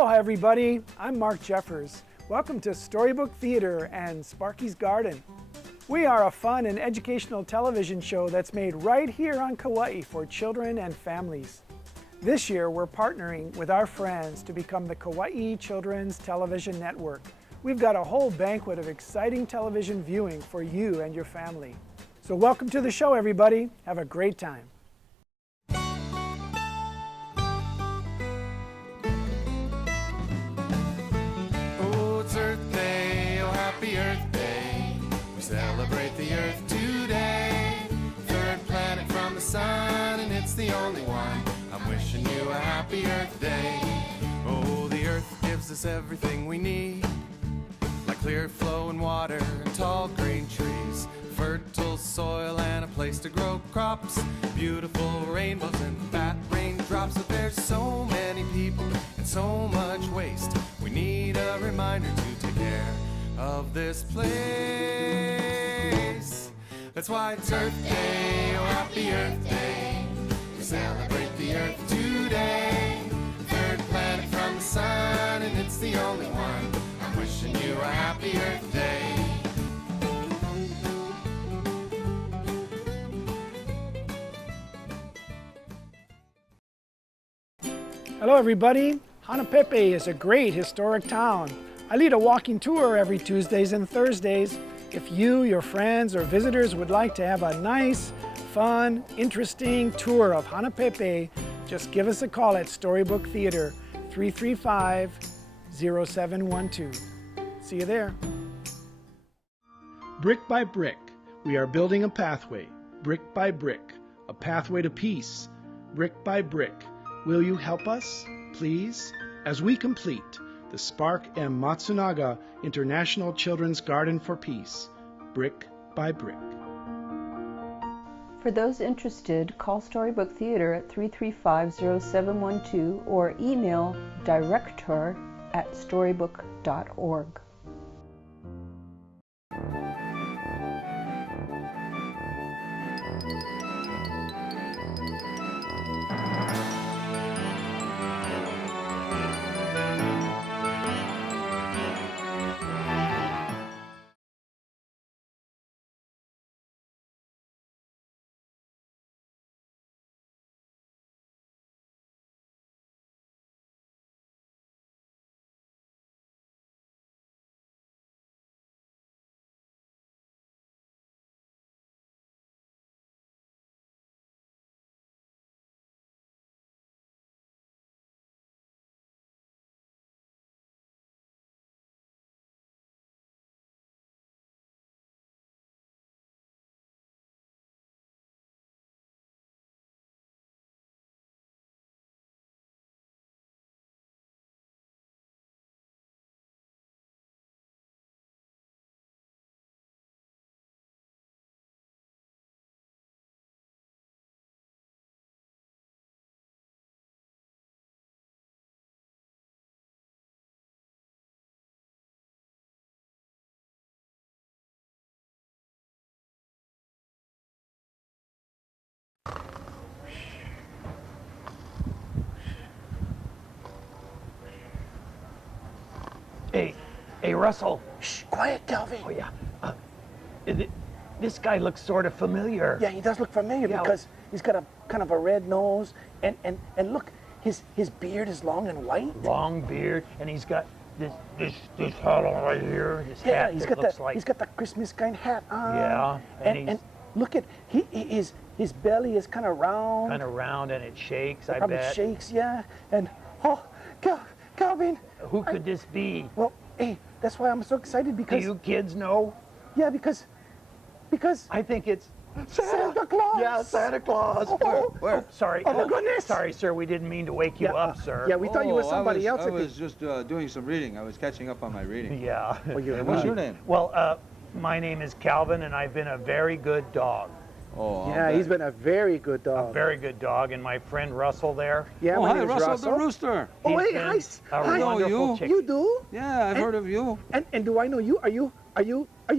Aloha everybody, I'm Mark Jeffers. Welcome to Storybook Theater and Sparky's Garden. We are a fun and educational television show that's made right here on Kauai for children and families. This year we're partnering with our friends to become the Kauai Children's Television Network. We've got a whole banquet of exciting television viewing for you and your family. So welcome to the show everybody, have a great time. Celebrate the Earth today. Third planet from the sun, and it's the only one. I'm wishing you a happy Earth Day. Oh, the Earth gives us everything we need, like clear flowing water and tall green trees, fertile soil and a place to grow crops, beautiful rainbows and fat raindrops. But there's so many people and so much waste. We need a reminder to take care of this place. That's why it's Earth Day, oh happy Earth Day. We celebrate the Earth today. Third planet from the sun, and it's the only one. I'm wishing you a happy Earth Day. Hello everybody, Hanapepe is a great historic town. I lead a walking tour every Tuesdays and Thursdays. If you, your friends, or visitors would like to have a nice, fun, interesting tour of Hanapepe, just give us a call at Storybook Theater, 335-0712. See you there. Brick by brick, we are building a pathway, brick by brick, a pathway to peace, brick by brick. Will you help us, please, as we complete the Spark M. Matsunaga International Children's Garden for Peace, brick by brick. For those interested, call Storybook Theater at 335-0712 or email director@storybook.org. Hey, Russell. Shh, quiet, Calvin. Oh, yeah. This guy looks sort of familiar. Yeah, he does look familiar because he's got a kind of a red nose, and look, his beard is long and white. Long beard, and he's got this hat on right here. His hat he's got the Christmas kind hat on. Yeah, and look at his belly is kind of round. Kind of round, and it shakes. I probably bet. Shakes, yeah. And Calvin. Who could this be? Well, hey, that's why I'm so excited because. Do you kids know? Yeah, because. I think it's Santa Claus. Yeah, Santa Claus. Where? Oh, sorry. Oh, goodness. Sorry, sir. We didn't mean to wake you up, sir. Yeah, we thought you were somebody else. I was just doing some reading. I was catching up on my reading. Yeah. Hey, what's your name? Well, my name is Calvin, and I've been a very good dog. Oh, yeah, he's been a very good dog. A very good dog, and my friend Russell there. Yeah, oh, my hi, name is Russell Russell. the Rooster. Oh, He's hey, been hi. a Hi. wonderful chick. You do? Yeah, I've heard of you. And do I know you? Are you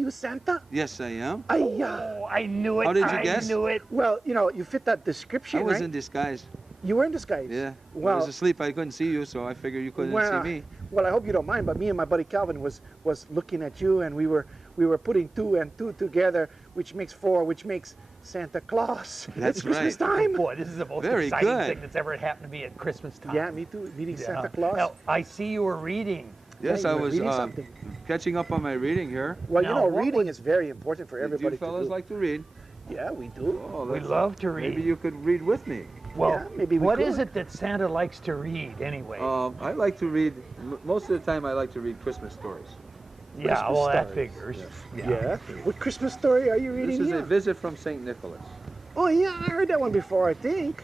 Santa? Yes, I am. Oh, I knew it. How did you guess? I knew it. Well, you fit that description, I was right? in disguise. You were in disguise? Yeah. I Well, was asleep. I couldn't see you, so I figured you couldn't well, see me. well, I hope you don't mind, but me and my buddy Calvin was looking at you, and we were putting 2 and 2 together, which makes 4, which makes Santa Claus. That's It's Christmas right. time. Boy, this is the most Very exciting good. thing that's ever happened to me at Christmas time. Yeah, me too. Meeting Yeah. Santa Claus. Now, I see you were reading. Yes, Yeah, I you were was reading something. catching up on my reading here. Well, you Now, know, what reading was- is very important for Do everybody you fellas to do. like to read? Yeah, we do. Oh, We that's- love to read. Maybe you could read with me. Well, Yeah, maybe we what is could. it that Santa likes to read anyway? I like to read, most of the time I like to read Christmas stories. yeah, Christmas well, that stories. figures. Yeah. What Christmas story are you This reading is a here? visit from St. Nicholas. Oh yeah, I heard that one before, I think.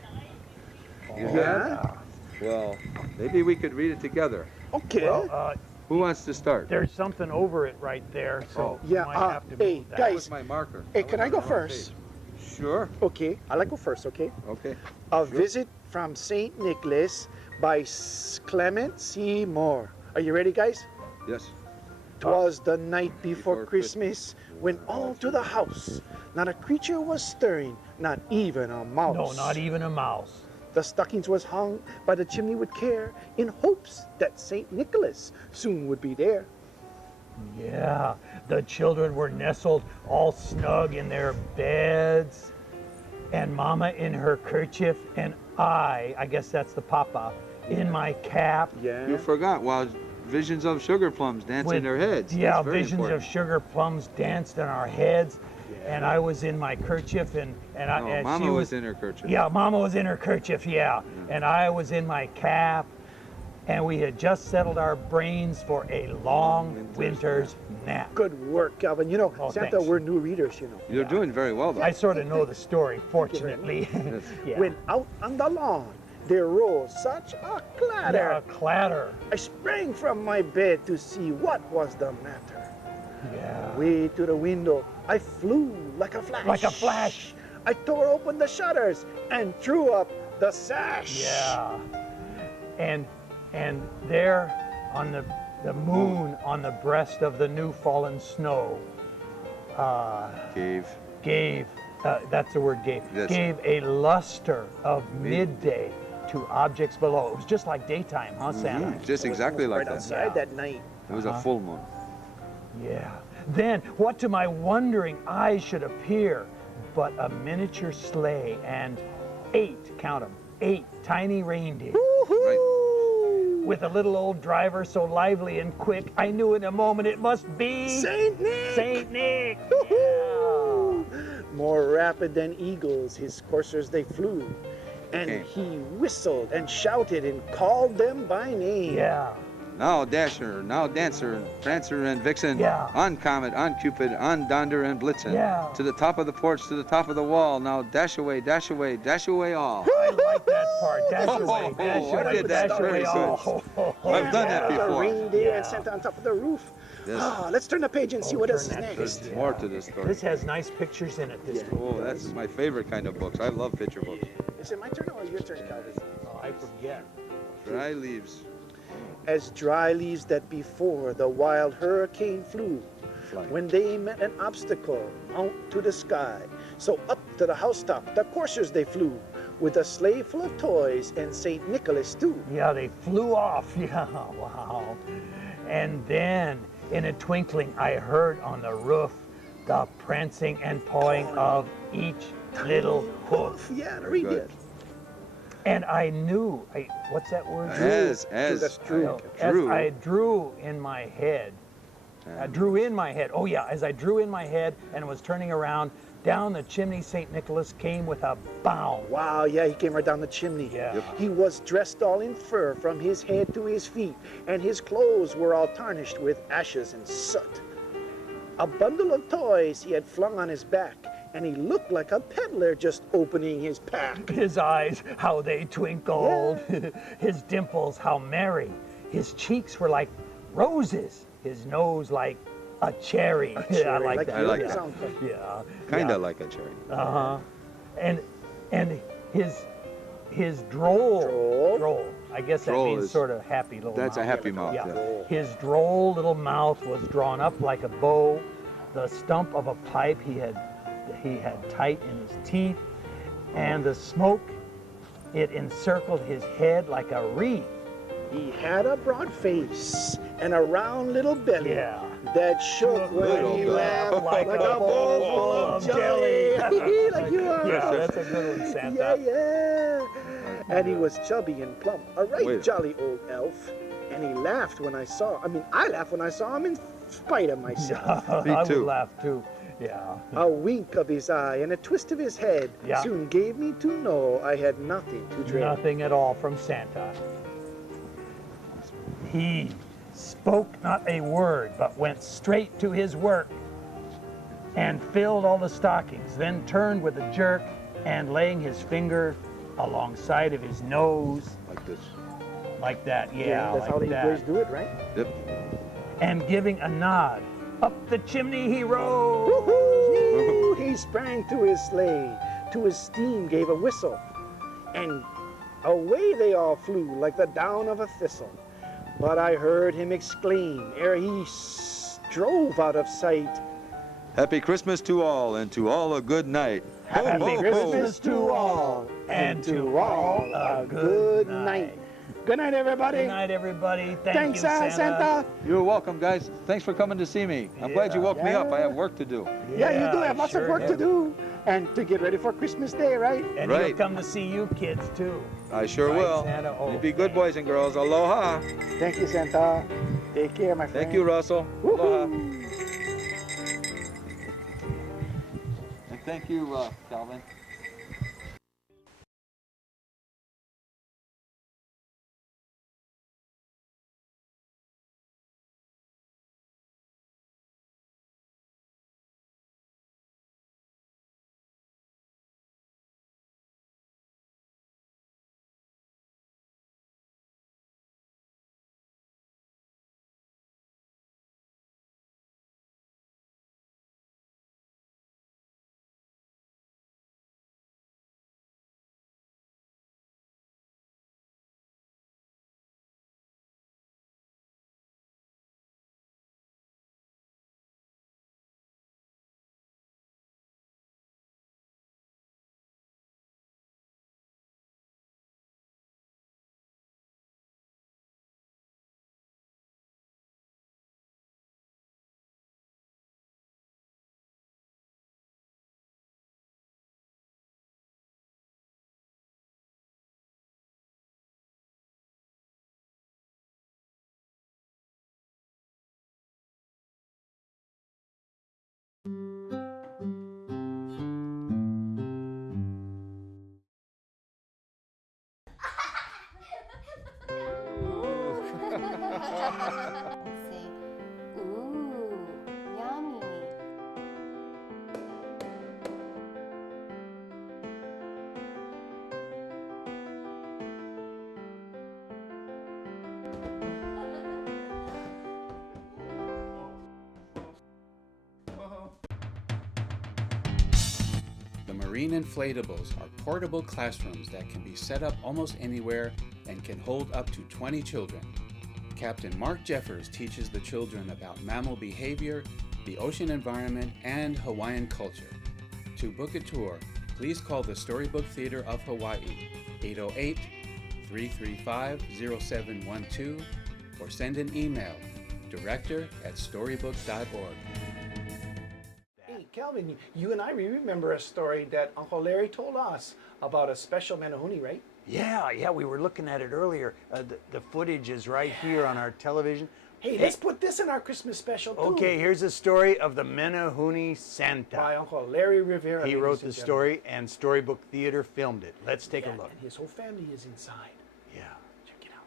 You Yeah. have? Well, maybe we could read it together. Okay. Well, Who wants to start? there's something over it right there, so Yeah, you might have to hey, move that. guys. With my marker. Hey, was can I on go the wrong first? page. Sure. Okay, I like go first, okay? Okay. A Visit from St. Nicholas by Clement C. Moore. Are you ready, guys? Yes. 'Twas the night before Before Christmas, when all to the house, not a creature was stirring, not even a mouse. No, not even a mouse. The stockings was hung by the chimney with care, in hopes that St. Nicholas soon would be there. Yeah, the children were nestled all snug in their beds, and Mama in her kerchief, and I guess that's the papa, in my cap. Yeah. You forgot. While visions of sugar plums dance in with- their heads. Yeah, That's very visions important. of sugar plums danced in our heads, and I was in my kerchief, and No, and Mama she was in her kerchief. Yeah, Mama was in her kerchief, yeah. And I was in my cap, and we had just settled our brains for a long winter's nap. Good work, Calvin. You know, Oh, Santa, thanks. we're new readers, you know. You're doing very well, though. I sort of know the story, fortunately. yeah. When out on the lawn, there rose such a clatter. Yeah, clatter. I sprang from my bed to see what was the matter. Yeah. Way to the window, I flew like a flash. Like a flash. I tore open the shutters and threw up the sash. Yeah. And there on the moon on the breast of the new fallen snow Gave. that's the word gave, Yes. gave a luster of midday to objects below. It was just like daytime, huh, Santa? Just exactly It was like right that. outside that night. It was a full moon. Yeah. Then what to my wondering eyes should appear but a miniature sleigh and 8, count 'em, 8 tiny reindeer. Right. With a little old driver so lively and quick, I knew in a moment it must be Saint Nick! Saint Nick. Woo-hoo! More rapid than eagles, his coursers they flew. And Okay. he whistled and shouted and called them by name. Yeah. Now Dasher, now Dancer, Prancer and Vixen. Yeah. On Comet, on Cupid, on Donder and Blitzen. Yeah. To the top of the porch, to the top of the wall. Now dash away, dash away, dash away all. I like that part. Dash away, dash I away, did that dash very away. good. Oh. I've done that There's a before. reindeer and Yeah. Santa on top of the roof. Yes. Ah, let's turn the page and see what turn else is that next. There's more to this story. This has nice pictures in it, this one. Oh, that's my favorite kind of books. I love picture books. Is it my turn or your turn, Calvin? Oh, I forget. Dry leaves. As dry leaves that before the wild hurricane flew, when they met an obstacle, out to the sky. So up to the housetop, the coursers they flew, with a sleigh full of toys and St. Nicholas too. Yeah, they flew off. Yeah, wow. And then, in a twinkling, I heard on the roof the prancing and pawing of each little hoof. Yeah, read Good. it. And I knew, what's that word? As That's true. No, as drew. I drew in my head. I drew in my head. Oh yeah, as I drew in my head and was turning around, down the chimney St. Nicholas came with a bound. Wow, yeah, he came right down the chimney. Yeah. Yep. He was dressed all in fur from his head to his feet, and his clothes were all tarnished with ashes and soot. A bundle of toys he had flung on his back, and he looked like a peddler just opening his pack. His eyes, how they twinkled. His dimples, how merry. His cheeks were like roses. His nose like a cherry. Yeah, I like that. I like you that. sound like. Yeah. Kind yeah. of like a cherry. Uh-huh. And his droll. I guess that Droll means is- sort of happy little That's a mouth. happy mouth. Yeah. Yeah. His droll little mouth was drawn up like a bow. The stump of a pipe he had tight in his teeth, and the smoke It encircled his head like a wreath. He had a broad face and a round little belly Yeah. that shook when Little he belly. laughed Like like a a bowl full of jelly. Like you are. Yeah, that's a good one, Santa. Yeah. And he was chubby and plump, a right Wait. jolly old elf. And he laughed when I saw him in spite of myself. Me I too. would laugh too. Yeah. A wink of his eye and a twist of his head Yeah. soon gave me to know I had nothing to dread. Nothing at all from Santa. He spoke not a word, but went straight to his work and filled all the stockings, then turned with a jerk and laying his finger alongside of his nose, Like this. like that, yeah, That's like how the that. boys do it, right? Yep. And giving a nod, up the chimney he rode. Woo-hoo! He sprang to his sleigh, to his steam gave a whistle, and away they all flew like the down of a thistle. But I heard him exclaim ere he drove out of sight, Happy Christmas to all, and to all a good night. Ho, Happy ho, ho. Christmas to all, and to all a good night. Good night, everybody. Good night, everybody. Thanks, you, Santa. You're welcome, guys. Thanks for coming to see me. I'm glad you woke me up. I have work to do. Yeah, you do have lots of sure work to do. And to get ready for Christmas Day, right? And he'll Right. come to see you kids too. I sure Right, will. Santa? Oh, You be good boys and girls. Aloha. Thank you, Santa. Take care, my friend. Thank you, Russell. Aloha. Woohoo! And thank you, Calvin. And say, ooh, yummy. The marine inflatables are portable classrooms that can be set up almost anywhere and can hold up to 20 children. Captain Mark Jeffers teaches the children about mammal behavior, the ocean environment, and Hawaiian culture. To book a tour, please call the Storybook Theater of Hawaii, 808-335-0712, or send an email, director@storybook.org. Hey, Calvin, you and I remember a story that Uncle Larry told us about a special menehune, right? Yeah, we were looking at it earlier. The footage is right here on our television. Hey, let's put this in our Christmas special, too. Okay, here's a story of the Menehune Santa. By Uncle Larry Rivera. He ladies wrote and the gentlemen. story, and Storybook Theater filmed it. Let's take a Yeah, look. and his whole family is inside. Yeah. Check it out.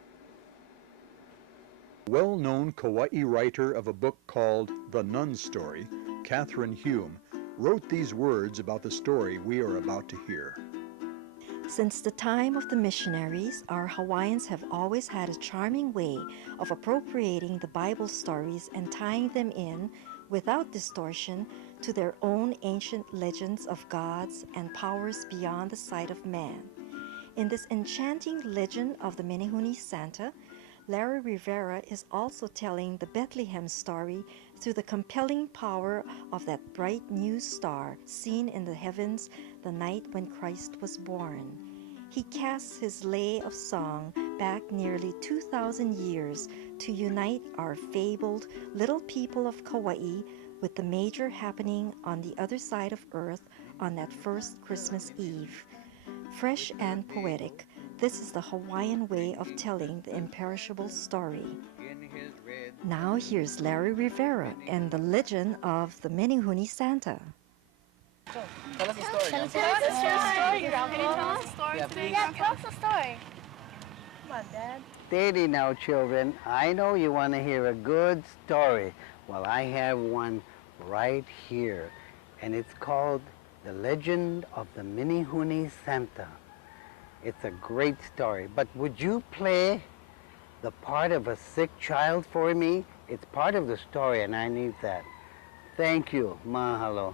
Well-known Kauai writer of a book called The Nun Story, Catherine Hume, wrote these words about the story we are about to hear. Since the time of the missionaries, our Hawaiians have always had a charming way of appropriating the Bible stories and tying them in, without distortion, to their own ancient legends of gods and powers beyond the sight of man. In this enchanting legend of the Menehune Santa, Larry Rivera is also telling the Bethlehem story through the compelling power of that bright new star seen in the heavens the night when Christ was born. he casts his lay of song back nearly 2,000 years to unite our fabled little people of Kauai with the major happening on the other side of Earth on that first Christmas Eve. Fresh and poetic, this is the Hawaiian way of telling the imperishable story. Now here's Larry Rivera and the legend of the Menehune Santa. Tell us a story. Tell us a story, Grandpa. Can you tell us a story today? Yeah, tell us a story. Come on, Dad. Steady now, children. I know you want to hear a good story. Well, I have one right here, and it's called The Legend of the Menehune Santa. It's a great story, but would you play the part of a sick child for me? It's part of the story, and I need that. Thank you. Mahalo.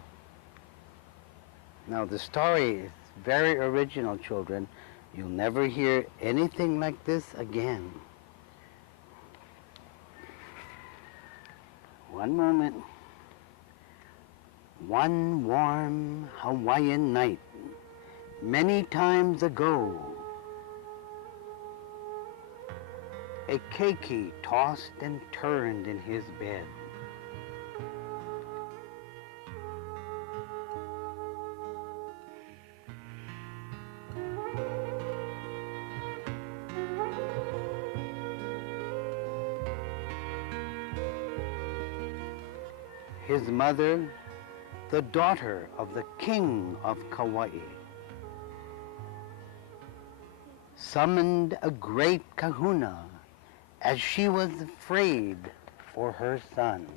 Now, the story is very original, children. You'll never hear anything like this again. One moment. One warm Hawaiian night, many times ago, a keiki tossed and turned in his bed. His mother, the daughter of the king of Kauai, summoned a great kahuna as she was afraid for her son.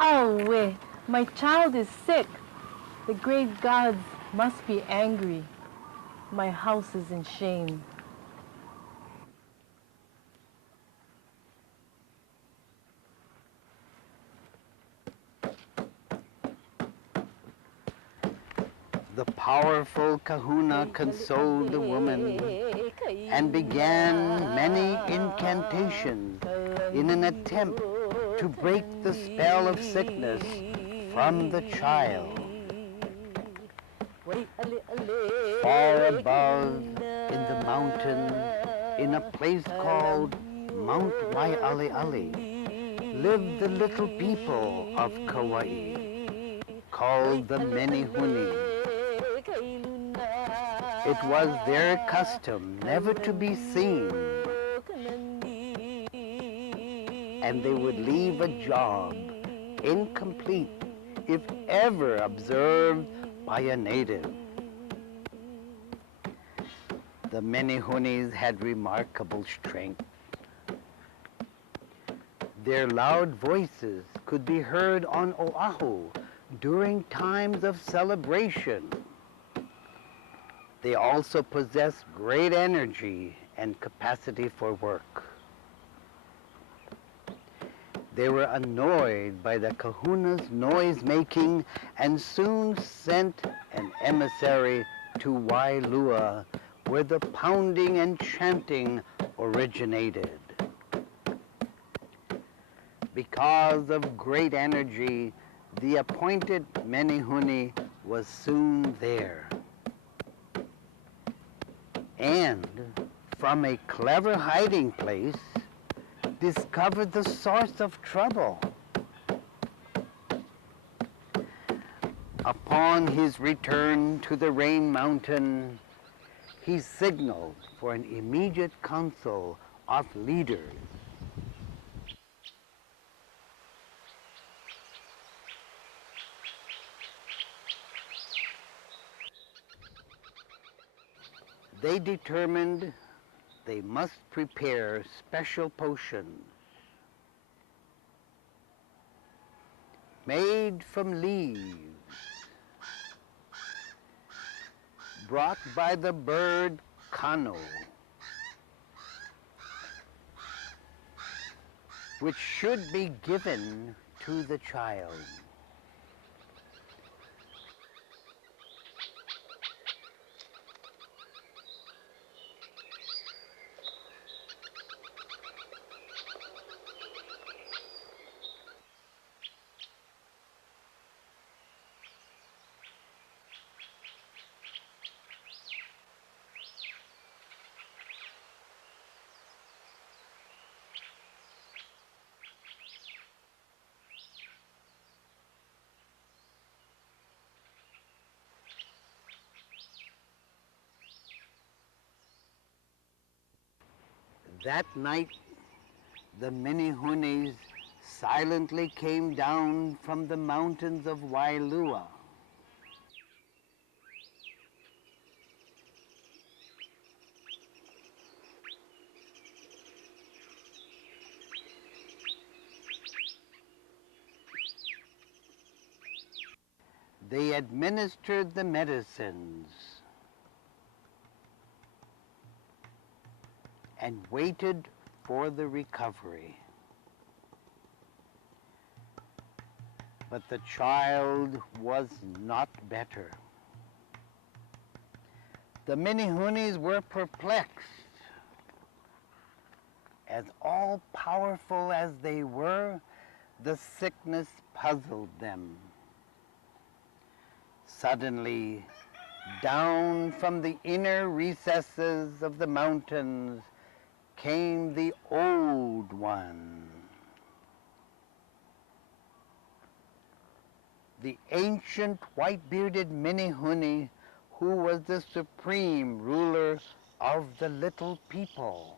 Awe, my child is sick. The great gods must be angry. My house is in shame. The powerful kahuna consoled the woman and began many incantations in an attempt to break the spell of sickness from the child. Far above in the mountain, in a place called Mount Waialeale, lived the little people of Kauai, called the Menehune. It was their custom never to be seen, and they would leave a job incomplete if ever observed by a native. The Menehunes had remarkable strength. Their loud voices could be heard on Oahu during times of celebration. They also possessed great energy and capacity for work. They were annoyed by the kahuna's noise-making and soon sent an emissary to Wailua, where the pounding and chanting originated. Because of great energy, the appointed Menehune was soon there. And from a clever hiding place, discovered the source of trouble. Upon his return to the Rain Mountain, he signaled for an immediate council of leaders. They determined they must prepare special potions made from leaves, brought by the bird Kano, which should be given to the child. That night, the Minihunis silently came down from the mountains of Wailua. They administered the medicines and waited for the recovery. But the child was not better. The Minihunis were perplexed, as all-powerful as they were, the sickness puzzled them. Suddenly, down from the inner recesses of the mountains came the Old One, the ancient white-bearded Minihuni who was the supreme ruler of the little people.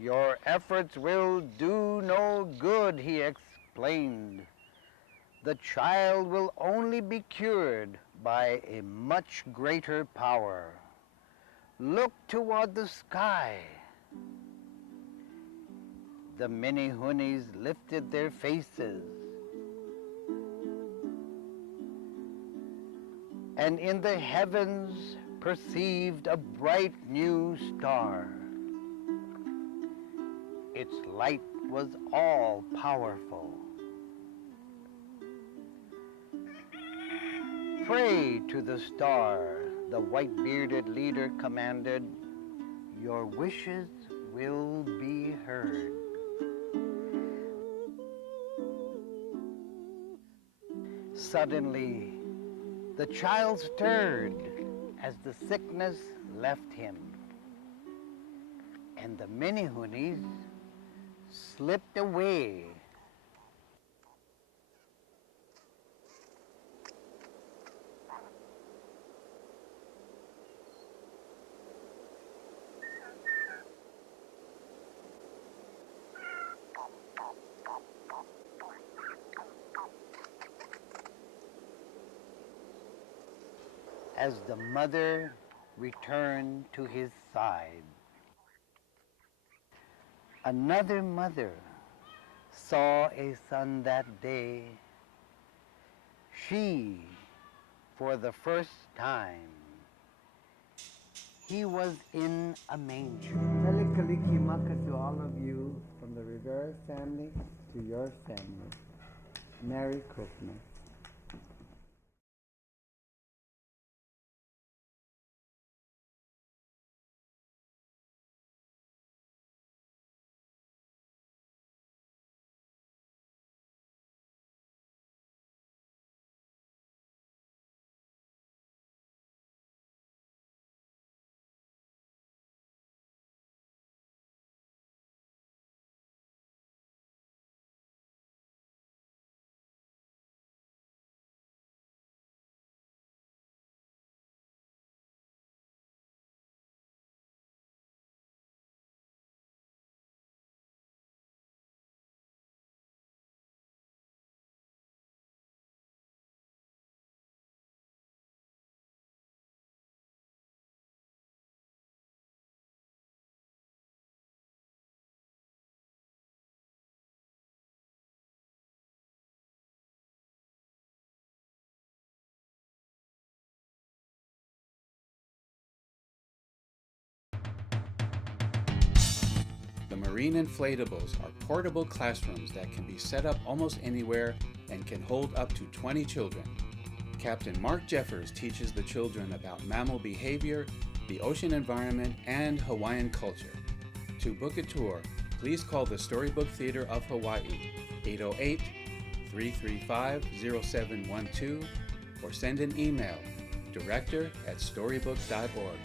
Your efforts will do no good, he explained. The child will only be cured by a much greater power. Look toward the sky. The Minihunis lifted their faces, and in the heavens perceived a bright new star. Its light was all-powerful. Pray to the star, the white-bearded leader commanded. Your wishes will be heard. Suddenly, the child stirred as the sickness left him, and the Minihunis slipped away. As the mother returned to his side, another mother saw a son that day. She, for the first time, he was in a manger. Kalikalikimaka to all of you, from the Rivera family to your family. Merry Christmas. Marine inflatables are portable classrooms that can be set up almost anywhere and can hold up to 20 children. Captain Mark Jeffers teaches the children about mammal behavior, the ocean environment, and Hawaiian culture. To book a tour, please call the Storybook Theater of Hawaii, 808-335-0712, or send an email, director@storybook.org.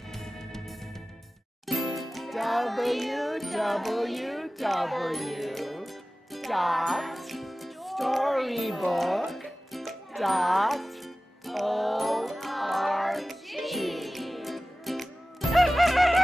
www.storybook.org